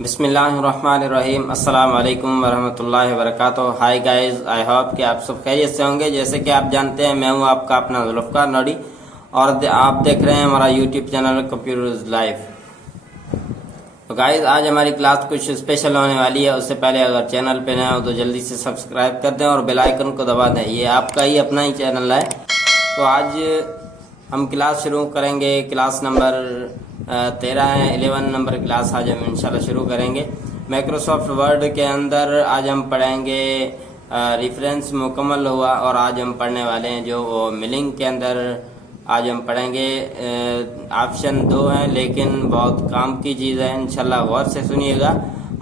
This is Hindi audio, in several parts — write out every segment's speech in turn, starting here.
बिस्मिल्लाहिर्रहमानिर्रहीम। अस्सलाम वालेकुम वरहमतुल्लाहि वबरकातुहू। हाय गाइस, आई होप कि आप सब खैरियत से होंगे। जैसे कि आप जानते हैं, मैं हूं आपका अपना जुल्फ़कार नोडी और आप देख रहे हैं हमारा यूट्यूब चैनल कंप्यूटर्स लाइव। तो गाइस, आज हमारी क्लास कुछ स्पेशल होने वाली है। उससे पहले अगर चैनल पे नए हो तो जल्दी से सब्सक्राइब कर दें और बेल आइकन को दबा दें। ये आपका ही अपना ही चैनल है। तो आज हम क्लास शुरू करेंगे। क्लास नंबर 13 है, 11 नंबर क्लास आज हम इंशाल्लाह शुरू करेंगे। माइक्रोसॉफ्ट वर्ड के अंदर आज हम पढ़ेंगे रेफरेंस मुकम्मल हुआ और आज हम पढ़ने वाले हैं जो वो मिलिंग के अंदर आज हम पढ़ेंगे। ऑप्शन 2 है लेकिन बहुत काम की चीज़ है। इंशाल्लाह गौर से सुनिएगा,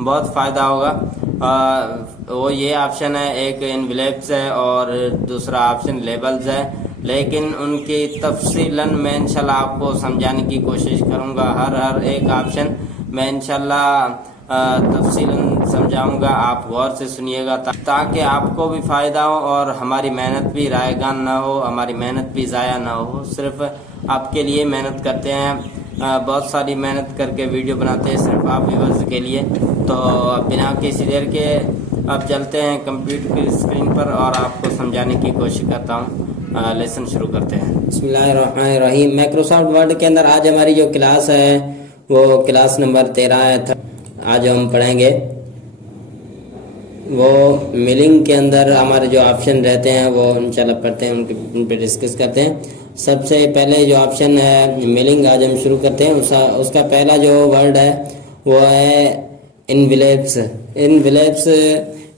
बहुत फ़ायदा होगा। वो ये ऑप्शन है, एक इनवेलप्स है और दूसरा ऑप्शन लेबल्स है। लेकिन उनकी तफसीलन मैं इंशाल्लाह आपको समझाने की कोशिश करूँगा। हर एक ऑप्शन मैं इंशाल्लाह तफसीलन समझाऊंगा। आप गौर से सुनिएगा ताकि आपको भी फ़ायदा हो और हमारी मेहनत भी रायगान ना हो, हमारी मेहनत भी ज़ाया ना हो। सिर्फ आपके लिए मेहनत करते हैं, बहुत सारी मेहनत करके वीडियो बनाते हैं सिर्फ आप व्यूअर्स के लिए। तो बिना किसी देर के अब चलते हैं कंप्यूटर की स्क्रीन पर और आपको समझाने की कोशिश करता हूँ। लेसन शुरू करते हैं। बिस्मिल्लाहिर्रहमानिर्रहीम। माइक्रोसॉफ्ट वर्ड के अंदर आज हमारी जो क्लास है वो क्लास नंबर 13 है। आज हम पढ़ेंगे वो मिलिंग के अंदर हमारे जो ऑप्शन रहते हैं वो इंशाल्लाह पढ़ते हैं, उन पे डिस्कस करते हैं। सबसे पहले जो ऑप्शन है मिलिंग आज हम शुरू करते हैं। उसका पहला जो वर्ड है वो है इनवेलप्स। इनवेलप्स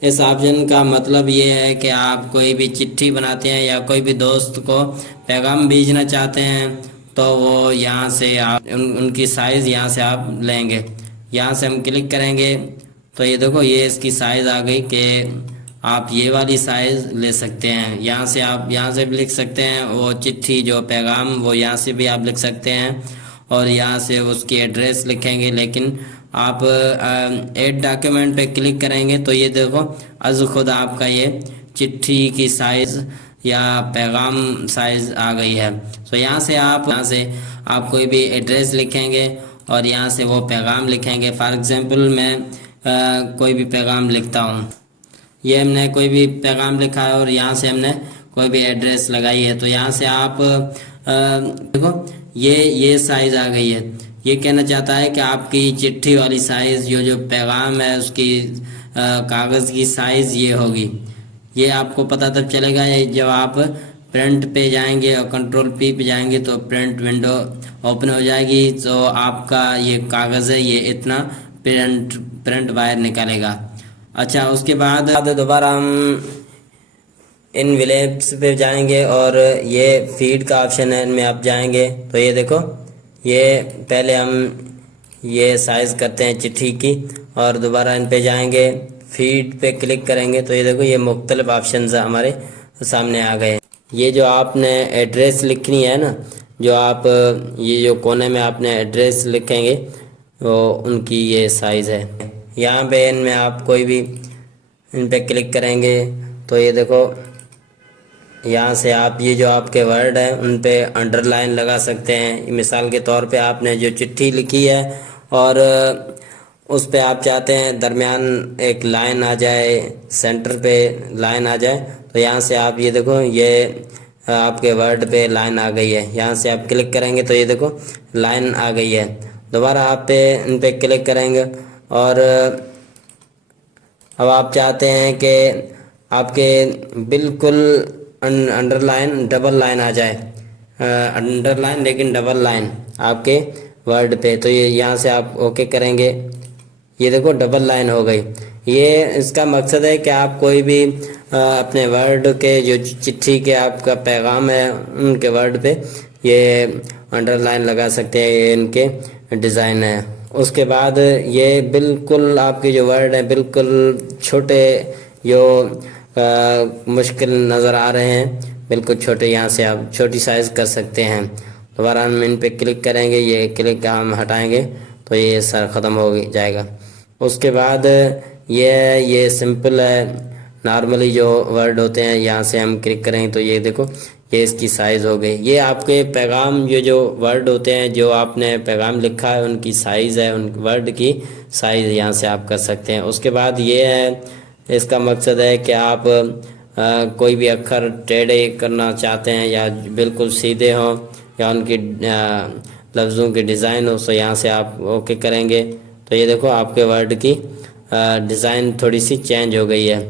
इस ऑप्शन का मतलब ये है कि आप कोई भी चिट्ठी बनाते हैं या कोई भी दोस्त को पैगाम भेजना चाहते हैं तो वो यहाँ से आप उनकी साइज़ यहाँ से आप लेंगे। यहाँ से हम क्लिक करेंगे तो ये देखो, ये इसकी साइज़ आ गई कि आप ये वाली साइज़ ले सकते हैं। यहाँ से आप यहाँ से भी लिख सकते हैं, वो चिट्ठी जो पैगाम वो यहाँ से भी आप लिख सकते हैं और यहाँ से उसकी एड्रेस लिखेंगे। लेकिन आप ऐड डॉक्यूमेंट पे क्लिक करेंगे तो ये देखो अज़ खुद आपका ये चिट्ठी की साइज़ या पैगाम साइज़ आ गई है। तो यहाँ से आप कोई भी एड्रेस लिखेंगे और यहाँ से वो पैगाम लिखेंगे। फॉर एग्ज़ाम्पल मैं कोई भी पैगाम लिखता हूँ। ये हमने कोई भी पैगाम लिखा है और यहाँ से हमने कोई भी एड्रेस लगाई है। तो यहाँ से आप देखो ये साइज़ आ गई है। ये कहना चाहता है कि आपकी चिट्ठी वाली साइज़ जो पैगाम है उसकी कागज़ की साइज़ ये होगी। ये आपको पता तब चलेगा जब आप प्रिंट पे जाएंगे और कंट्रोल पी पे जाएंगे तो प्रिंट विंडो ओपन हो जाएगी। तो आपका ये कागज़ है, ये इतना प्रिंट बाहर निकलेगा। अच्छा, उसके बाद दोबारा हम इनवेलप्स पे जाएंगे और ये फीड का ऑप्शन है, इनमें आप जाएंगे तो ये देखो, ये पहले हम ये साइज़ करते हैं चिट्ठी की और दोबारा इन पे जाएंगे, फीड पे क्लिक करेंगे तो ये देखो ये मुख्तलिफ ऑप्शन हमारे सामने आ गए। ये जो आपने एड्रेस लिखनी है ना, जो आप ये जो कोने में आपने एड्रेस लिखेंगे वो उनकी ये साइज़ है। यहाँ पे इनमें आप कोई भी इन पे क्लिक करेंगे तो ये देखो यहाँ से आप ये जो आपके वर्ड हैं उन पे अंडरलाइन लगा सकते हैं। मिसाल के तौर पे आपने जो चिट्ठी लिखी है और उस पे आप चाहते हैं दरमियान एक लाइन आ जाए, सेंटर पे लाइन आ जाए, तो यहाँ से आप ये देखो ये आपके वर्ड पे लाइन आ गई है। यहाँ से आप क्लिक करेंगे तो ये देखो लाइन आ गई है। दोबारा आप पे इन पे क्लिक करेंगे और अब आप चाहते हैं कि आपके बिल्कुल अंडरलाइन डबल लाइन आ जाए, अंडरलाइन लेकिन डबल लाइन आपके वर्ड पे, तो ये यहाँ से आप ओके करेंगे। ये देखो डबल लाइन हो गई। ये इसका मकसद है कि आप कोई भी अपने वर्ड के जो चिट्ठी के आपका पैगाम है उनके वर्ड पे ये अंडरलाइन लगा सकते हैं। ये इनके डिज़ाइन है। उसके बाद ये बिल्कुल आपके जो वर्ड हैं बिल्कुल छोटे जो मुश्किल नज़र आ रहे हैं, बिल्कुल छोटे, यहाँ से आप छोटी साइज़ कर सकते हैं। दोबारा हम इन पे क्लिक करेंगे, ये क्लिक हम हटाएंगे तो ये सर ख़त्म हो जाएगा। उसके बाद ये सिंपल है, नॉर्मली जो वर्ड होते हैं यहाँ से हम क्लिक करेंगे तो ये देखो ये इसकी साइज़ हो गई। ये आपके पैगाम, ये जो वर्ड होते हैं जो आपने पैगाम लिखा है उनकी साइज़ है, उन वर्ड की साइज़ यहाँ से आप कर सकते हैं। उसके बाद ये है, इसका मकसद है कि आप कोई भी अक्षर टेढ़े करना चाहते हैं या बिल्कुल सीधे हों या उनकी लफ्ज़ों की डिज़ाइन हो, तो यहाँ से आप ओके करेंगे तो ये देखो आपके वर्ड की डिज़ाइन थोड़ी सी चेंज हो गई है।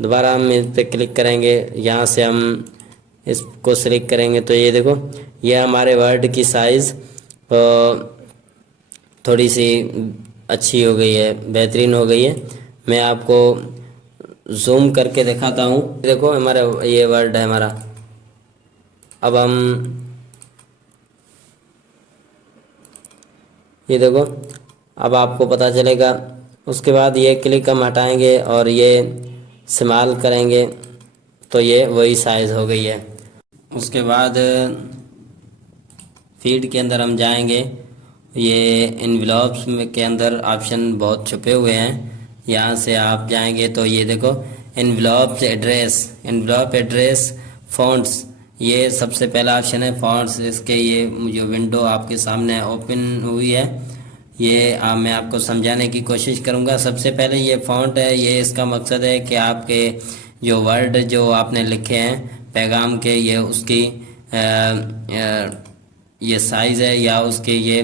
दोबारा हम इस पर क्लिक करेंगे, यहाँ से हम इसको सिलेक्ट करेंगे तो ये देखो ये हमारे वर्ड की साइज़ थोड़ी सी अच्छी हो गई है, बेहतरीन हो गई है। मैं आपको जूम करके दिखाता हूँ। देखो हमारा ये वर्ड है हमारा। अब हम ये देखो, अब आपको पता चलेगा। उसके बाद ये क्लिक हम हटाएंगे और ये इस्तेमाल करेंगे तो ये वही साइज़ हो गई है। उसके बाद फीड के अंदर हम जाएंगे। ये इन्वेलप्स के अंदर ऑप्शन बहुत छुपे हुए हैं। यहाँ से आप जाएंगे तो ये देखो envelopes address, envelope address fonts, ये सबसे पहला ऑप्शन है फ़ॉन्ट्स। इसके ये जो विंडो आपके सामने ओपन हुई है, ये मैं आपको समझाने की कोशिश करूँगा। सबसे पहले ये फ़ॉन्ट है, ये इसका मकसद है कि आपके जो वर्ड जो आपने लिखे हैं पैगाम के, ये उसकी ये साइज़ है या उसके ये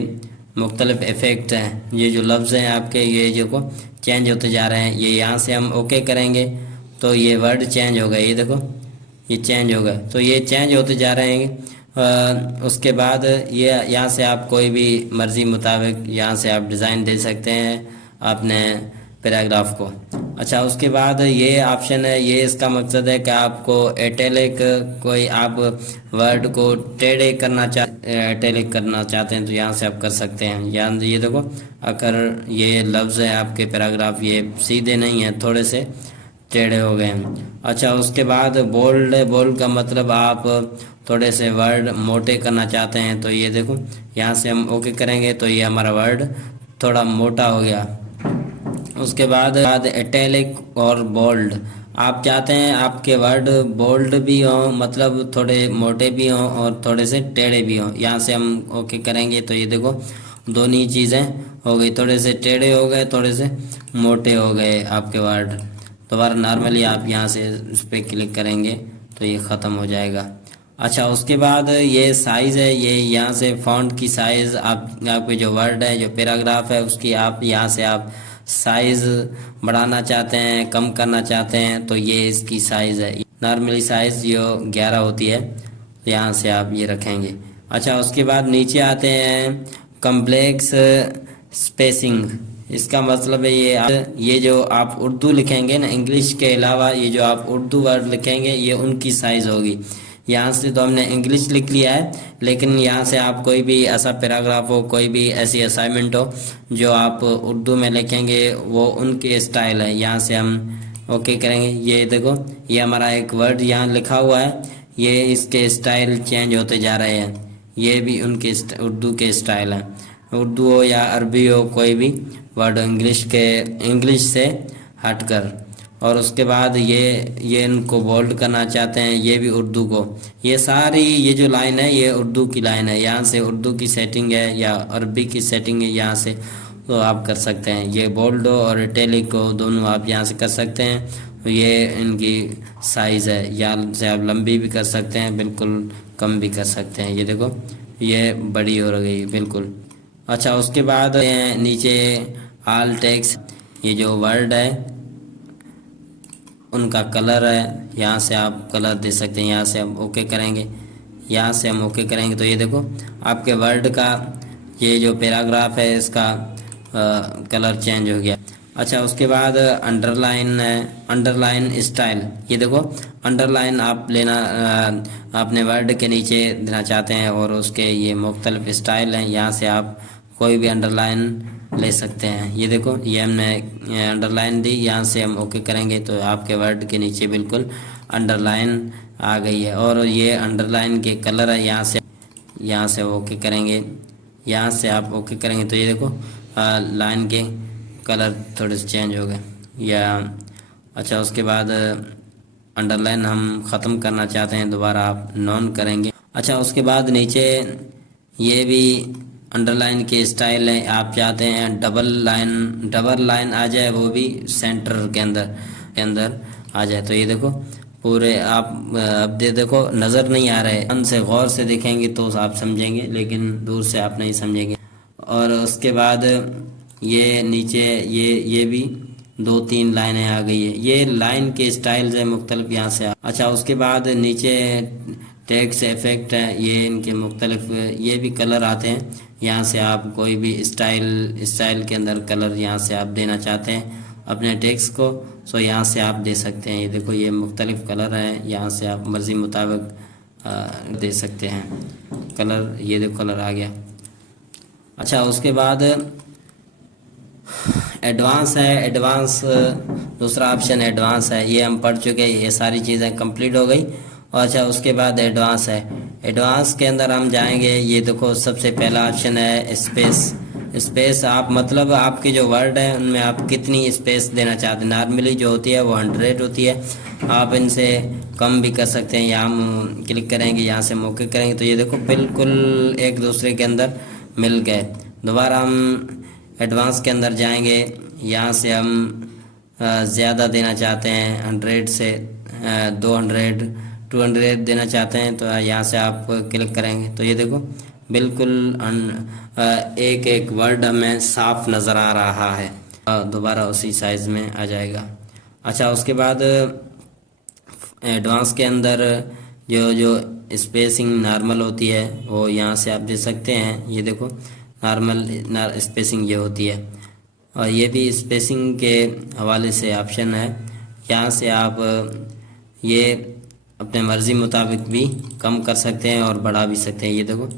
मुख्तलिफ इफ़ेक्ट हैं। ये जो लफ्ज़ हैं आपके ये जो को चेंज होते जा रहे हैं, ये यहाँ से हम ओके करेंगे तो ये वर्ड चेंज हो गए। ये देखो ये चेंज हो गए, तो ये चेंज होते जा रहे हैं। उसके बाद ये यहाँ से आप कोई भी मर्ज़ी मुताबिक यहाँ से आप डिज़ाइन दे सकते हैं अपने पैराग्राफ को। अच्छा, उसके बाद ये ऑप्शन है, ये इसका मकसद है कि आपको इटैलिक कोई आप वर्ड को टेढ़े करना इटैलिक करना चाहते हैं तो यहाँ से आप कर सकते हैं। ये देखो अगर ये लफ्ज़ है आपके पैराग्राफ ये सीधे नहीं है, थोड़े से टेढ़े हो गए हैं। अच्छा, उसके बाद बोल्ड, बोल्ड का मतलब आप थोड़े से वर्ड मोटे करना चाहते हैं तो ये देखो यहाँ से हम ओके करेंगे तो ये हमारा वर्ड थोड़ा मोटा हो गया। उसके बाद इटैलिक और बोल्ड, आप चाहते हैं आपके वर्ड बोल्ड भी हों, मतलब थोड़े मोटे भी हों और थोड़े से टेढ़े भी हों। यहाँ से हम ओके करेंगे तो ये देखो दोनों ही चीज़ें हो गई, थोड़े से टेढ़े हो गए, थोड़े से मोटे हो गए आपके वर्ड। दोबारा नॉर्मली आप यहाँ से इस पर क्लिक करेंगे तो ये ख़त्म हो जाएगा। अच्छा, उसके बाद ये साइज़ है, ये यहाँ से फ़ॉन्ट की साइज़ आपके जो वर्ड है जो पैराग्राफ है उसकी आप यहाँ से आप साइज़ बढ़ाना चाहते हैं, कम करना चाहते हैं तो ये इसकी साइज़ है। नॉर्मली साइज़ जो 11 होती है, यहाँ से आप ये रखेंगे। अच्छा, उसके बाद नीचे आते हैं कम्प्लेक्स स्पेसिंग। इसका मतलब है ये जो आप उर्दू लिखेंगे ना, इंग्लिश के अलावा ये जो आप उर्दू वर्ड लिखेंगे ये उनकी साइज़ होगी। यहाँ से तो हमने इंग्लिश लिख लिया है, लेकिन यहाँ से आप कोई भी ऐसा पैराग्राफ हो, कोई भी ऐसी असाइनमेंट हो जो आप उर्दू में लिखेंगे वो उनके स्टाइल है। यहाँ से हम ओके करेंगे। ये देखो ये हमारा एक वर्ड यहाँ लिखा हुआ है, ये इसके स्टाइल चेंज होते जा रहे हैं। ये भी उनके उर्दू के स्टाइल हैं। उर्दू हो या अरबी हो, कोई भी वर्ड इंग्लिश से हटकर। और उसके बाद ये इनको बोल्ड करना चाहते हैं, ये भी उर्दू को। ये सारी ये जो लाइन है ये उर्दू की लाइन है। यहाँ से उर्दू की सेटिंग है या अरबी की सेटिंग है, यहाँ से तो आप कर सकते हैं। ये बोल्ड और इटैलिक को दोनों आप यहाँ से कर सकते हैं। तो ये इनकी साइज़ है, या से आप लंबी भी कर सकते हैं, बिल्कुल कम भी कर सकते हैं। ये देखो ये बड़ी हो गई बिल्कुल। अच्छा, उसके बाद नीचे ऑल टेक्स्ट, ये जो वर्ड है उनका कलर है, यहाँ से आप कलर दे सकते हैं। यहाँ से हम ओके करेंगे, यहाँ से हम ओके करेंगे तो ये देखो आपके वर्ड का ये जो पैराग्राफ है इसका कलर चेंज हो गया। अच्छा, उसके बाद अंडरलाइन है, अंडरलाइन स्टाइल। ये देखो अंडरलाइन आप लेना अपने वर्ड के नीचे देना चाहते हैं और उसके ये मुख्तलिफ स्टाइल हैं। यहाँ से आप कोई भी अंडरलाइन ले सकते हैं। ये देखो ये हमने अंडरलाइन दी, यहाँ से हम ओके करेंगे तो आपके वर्ड के नीचे बिल्कुल अंडरलाइन आ गई है। और ये अंडरलाइन के कलर है, यहाँ से ओके करेंगे, यहाँ से आप ओके करेंगे तो ये देखो लाइन के कलर थोड़े से चेंज हो गए। या अच्छा, उसके बाद अंडरलाइन हम ख़त्म करना चाहते हैं, दोबारा आप नॉन करेंगे। अच्छा, उसके बाद नीचे ये भी अंडरलाइन के स्टाइल है, आप चाहते हैं डबल लाइन आ जाए, वो भी सेंटर के अंदर आ जाए। तो ये देखो पूरे आप अब देखो नज़र नहीं आ रहे, ध्यान से गौर से देखेंगे तो आप समझेंगे, लेकिन दूर से आप नहीं समझेंगे। और उसके बाद ये नीचे ये भी 2-3 लाइनें आ गई है। ये लाइन के स्टाइल्स है मुख्तलिफ यहाँ से। अच्छा, उसके बाद नीचे टेक्स्ट इफेक्ट है, ये इनके मुख्तलिफ ये भी कलर आते हैं। यहाँ से आप कोई भी स्टाइल के अंदर कलर यहाँ से आप देना चाहते हैं अपने टेक्स्ट को, सो यहाँ से आप दे सकते हैं। ये देखो ये मुख्तलिफ कलर हैं, यहाँ से आप मर्ज़ी मुताबिक दे सकते हैं कलर। ये देखो कलर आ गया। अच्छा, उसके बाद एडवांस है, एडवांस दूसरा ऑप्शन एडवांस है, ये हम पढ़ चुके हैं, ये सारी चीज़ें कंप्लीट हो गई। और अच्छा, उसके बाद एडवांस है, एडवांस के अंदर हम जाएंगे। ये देखो सबसे पहला ऑप्शन है स्पेस। आप मतलब आपके जो वर्ड हैं उनमें आप कितनी स्पेस देना चाहते हैं। नॉर्मली जो होती है वो 100 होती है, आप इनसे कम भी कर सकते हैं। यहाँ हम क्लिक करेंगे, यहाँ से मौके करेंगे तो ये देखो बिल्कुल एक दूसरे के अंदर मिल गए। दोबारा हम एडवांस के अंदर जाएंगे, यहाँ से हम ज़्यादा देना चाहते हैं 100 से 200 200 देना चाहते हैं तो यहाँ से आप क्लिक करेंगे तो ये देखो बिल्कुल एक एक वर्ड हमें साफ नज़र आ रहा है, दोबारा उसी साइज़ में आ जाएगा। अच्छा, उसके बाद एडवांस के अंदर जो स्पेसिंग नॉर्मल होती है वो यहाँ से आप दे सकते हैं। ये देखो नॉर्मल स्पेसिंग ये होती है, और ये भी स्पेसिंग के हवाले से ऑप्शन है। यहाँ से आप ये अपने मर्ज़ी मुताबिक भी कम कर सकते हैं और बढ़ा भी सकते हैं। ये देखो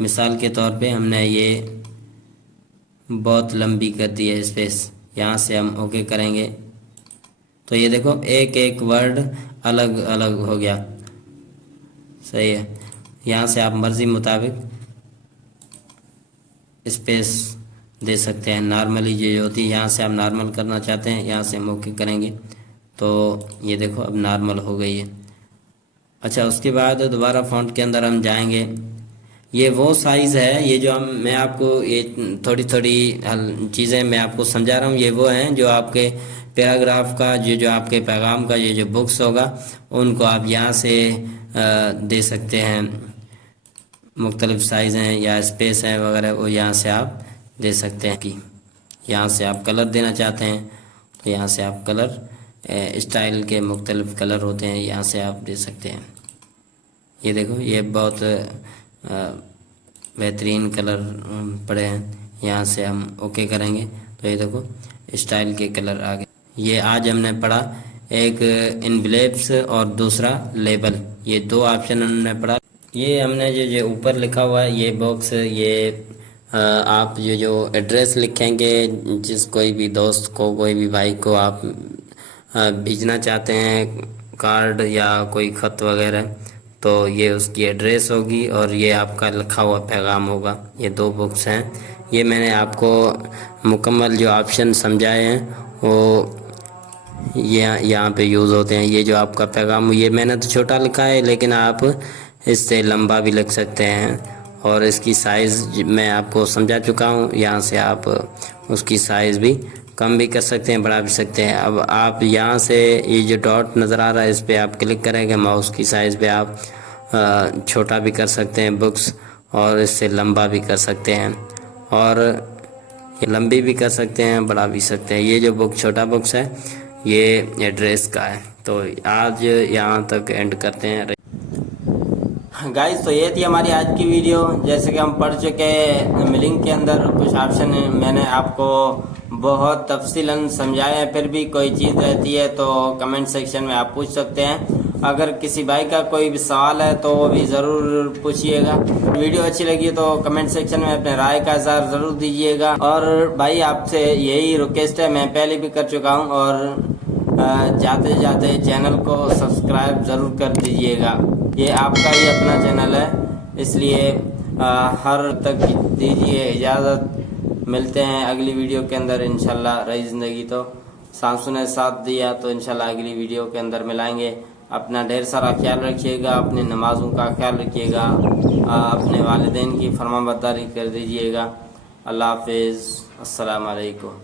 मिसाल के तौर पे हमने ये बहुत लंबी कर दी है स्पेस, यहाँ से हम ओके करेंगे तो ये देखो एक एक वर्ड अलग अलग हो गया। सही है, यहाँ से आप मर्ज़ी मुताबिक स्पेस दे सकते हैं। नॉर्मली जो होती है, यहाँ से आप नॉर्मल करना चाहते हैं, यहाँ से हम ओके करेंगे तो ये देखो अब नॉर्मल हो गई है। अच्छा, उसके बाद दोबारा फ़ॉन्ट के अंदर हम जाएंगे। ये वो साइज़ है, ये जो मैं आपको ये थोड़ी थोड़ी चीज़ें मैं आपको समझा रहा हूँ, ये वो हैं जो आपके पैराग्राफ का जो आपके पैगाम का ये जो बुक्स होगा उनको आप यहाँ से दे सकते हैं। मुख्तलिफ साइज़ हैं या स्पेस हैं वगैरह, वो यहाँ से आप दे सकते हैं। कि यहाँ से आप कलर देना चाहते हैं तो यहाँ से आप कलर स्टाइल के मुख्तलिफ कलर होते हैं, यहाँ से आप दे सकते हैं। ये देखो ये बहुत बेहतरीन कलर पड़े हैं, यहाँ से हम ओके करेंगे तो ये देखो स्टाइल के कलर आ गए। ये आज हमने पढ़ा एक इनवलेप्स और दूसरा लेबल, ये दो ऑप्शन हमने पढ़ा। ये हमने जो ऊपर लिखा हुआ है ये बॉक्स, ये आप जो एड्रेस लिखेंगे, जिस कोई भी दोस्त को कोई भी भाई को आप भेजना चाहते हैं कार्ड या कोई ख़त वगैरह, तो ये उसकी एड्रेस होगी और ये आपका लिखा हुआ पैगाम होगा। ये दो बुक्स हैं, ये मैंने आपको मुकम्मल जो ऑप्शन समझाए हैं वो ये यहाँ पे यूज़ होते हैं। ये जो आपका पैगाम, ये मैंने तो छोटा लिखा है, लेकिन आप इससे लंबा भी लिख सकते हैं और इसकी साइज़ मैं आपको समझा चुका हूँ। यहाँ से आप उसकी साइज़ भी कम भी कर सकते हैं, बढ़ा भी सकते हैं। अब आप यहाँ से ये जो डॉट नज़र आ रहा है इस पर आप क्लिक करेंगे, माउस की साइज़ पे आप छोटा भी कर सकते हैं बुक्स, और इससे लंबा भी कर सकते हैं, और ये लंबी भी कर सकते हैं, बढ़ा भी सकते हैं। ये जो बुक छोटा बुक्स है ये एड्रेस का है। तो आज यहाँ तक एंड करते हैं गाइस। तो ये थी हमारी आज की वीडियो। जैसे कि हम पढ़ चुके हैं मिलिंग के अंदर कुछ ऑप्शन मैंने आपको बहुत तफसीलन समझाए हैं, फिर भी कोई चीज़ रहती है तो कमेंट सेक्शन में आप पूछ सकते हैं। अगर किसी भाई का कोई भी सवाल है तो वो भी ज़रूर पूछिएगा। वीडियो अच्छी लगी तो कमेंट सेक्शन में अपने राय का इज़हार ज़रूर दीजिएगा। और भाई आपसे यही रिक्वेस्ट है, मैं पहले भी कर चुका हूँ, और जाते जाते चैनल को सब्सक्राइब ज़रूर कर दीजिएगा। ये आपका ही अपना चैनल है, इसलिए हर तक दीजिए इजाज़त। मिलते हैं अगली वीडियो के अंदर इंशाल्लाह। रही ज़िंदगी तो सासू ने साथ दिया। तो इंशाल्लाह अगली वीडियो के अंदर मिलाएंगे। अपना ढेर सारा ख्याल रखिएगा, अपनी नमाज़ों का ख्याल रखिएगा, अपने वालिदैन की फरमाबरदारी कर दीजिएगा। अल्लाह हाफिज़, अस्सलाम वालेकुम।